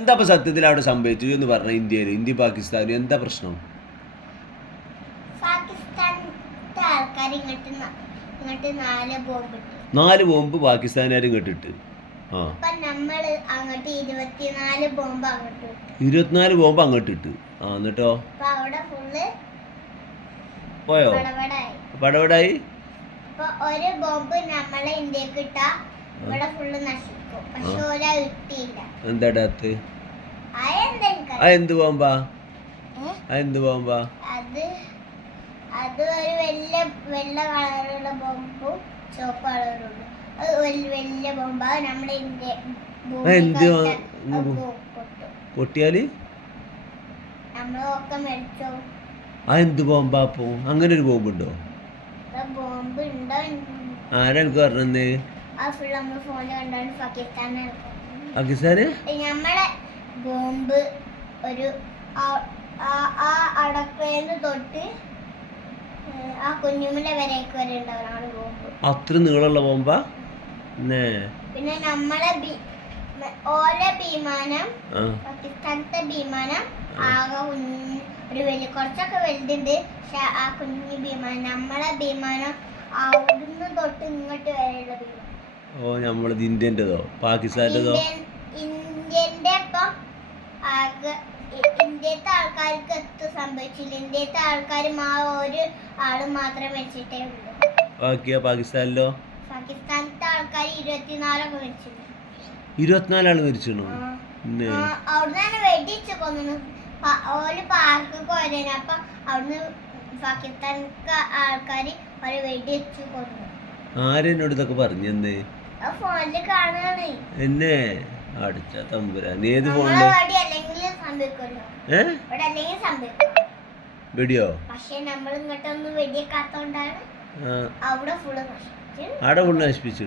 എന്താ ഇപ്പൊ സത്യത്തിൽ അവിടെ സംഭവിച്ചു എന്ന് പറഞ്ഞ ഇന്ത്യയിൽ ഇന്ത്യ പാകിസ്ഥാനും എന്താ പ്രശ്നം? നാല് ബോംബ് പാകിസ്ഥാനുകാരും കേട്ടിട്ട് 24 ബോംബ് അങ്ങോട്ട് ഇട്ട്. എന്നിട്ടോ പോയോ? പടപടായി. ഒരു ബോംബ് നമ്മളെ ഇന്ത്യക്ക് ഇട്ടാ ഇവിടെ ഫുള്ള് നശിക്കും. പക്ഷെ ഒരാ കിട്ടിയില്ല. എന്താ എന്ത് ബോംബാ? എന്ത് ബോംബാ? അത് ഒരു വെള്ള കളറുള്ള ബോംബും ചുവപ്പ് കളറുണ്ട്. അത് വലിയ ബോംബാ. നമ്മുടെ ഇന്ത്യ പൊട്ടിയാല് നമ്മളൊക്കെ മരിച്ചോ? എന്ത് ബോംബാ? അപ്പൊ അങ്ങനെ ഒരു ബോംബ് ഉണ്ടോ? ബോംബ് ഉണ്ടോ? ആരാ എനിക്ക് പറഞ്ഞത്? പാകിസ്ഥാന് നമ്മളെ ബോംബ് ഒരു അടപ്പേന്ന് തൊട്ട് ആ കുഞ്ഞുമല വരേക്ക് വരെ ഉണ്ടാവും ബോംബ്. അത്ര നീളമുള്ള ബോംബാ? പിന്നെ നമ്മളെ ഓരോ വിമാനം, പാകിസ്ഥാനത്തെ വിമാനം ആകെ ഒരു വലിയ കുറച്ചൊക്കെ വലുതുണ്ട്. പക്ഷെ ആ കുഞ്ഞു വിമാനം നമ്മളെ വിമാനം അവിടുന്ന് തൊട്ട് ഇങ്ങോട്ട് വരെയുള്ള വിമാനം. നമ്മളത് ഇന്ത്യൻ്റെതോ പാകിസ്ഥാൻ്റെതോ? ഇന്ത്യന്റെ ഇപ്പം ഇന്ത്യത്തെ ആൾക്കാർക്ക് എത്തും സംഭവിച്ചില്ല. ഇന്ത്യത്തെ ആൾക്കാരും ആ ഒരു ആള് മാത്രമേ മരിച്ചിട്ടേ ഉള്ളൂ. പാകിസ്ഥാനിലോ? പാകിസ്ഥാനത്തെ ആൾക്കാർ 24 മരിച്ചിട്ടുണ്ട്. 24 ആള് മരിച്ചു. അവിടുന്ന് വെടിച്ച് കൊന്നു. ഓല് പാർക്ക് പോയതിന് അപ്പൊ അവിടുന്ന് പാകിസ്ഥാനത്തെ ആൾക്കാര് ഒരു വെടി വെച്ച് കൊന്നു. ആരെന്നോട് ഇതൊക്കെ പറഞ്ഞെന്ന്? ഫോണില് കാണാണ്. എന്നെ അടിച്ച തമ്പുരാൻ. ഏത് ഫോണില്? വെടിയോ? പക്ഷെ നമ്മൾ ഇങ്ങോട്ടൊന്നും വെടിയെക്കാത്തോണ്ടാണ് അവിടെ ഫുള്ള് നശിപ്പിച്ചു. അവിടെ ഫുള്ള് നശിപ്പിച്ചു.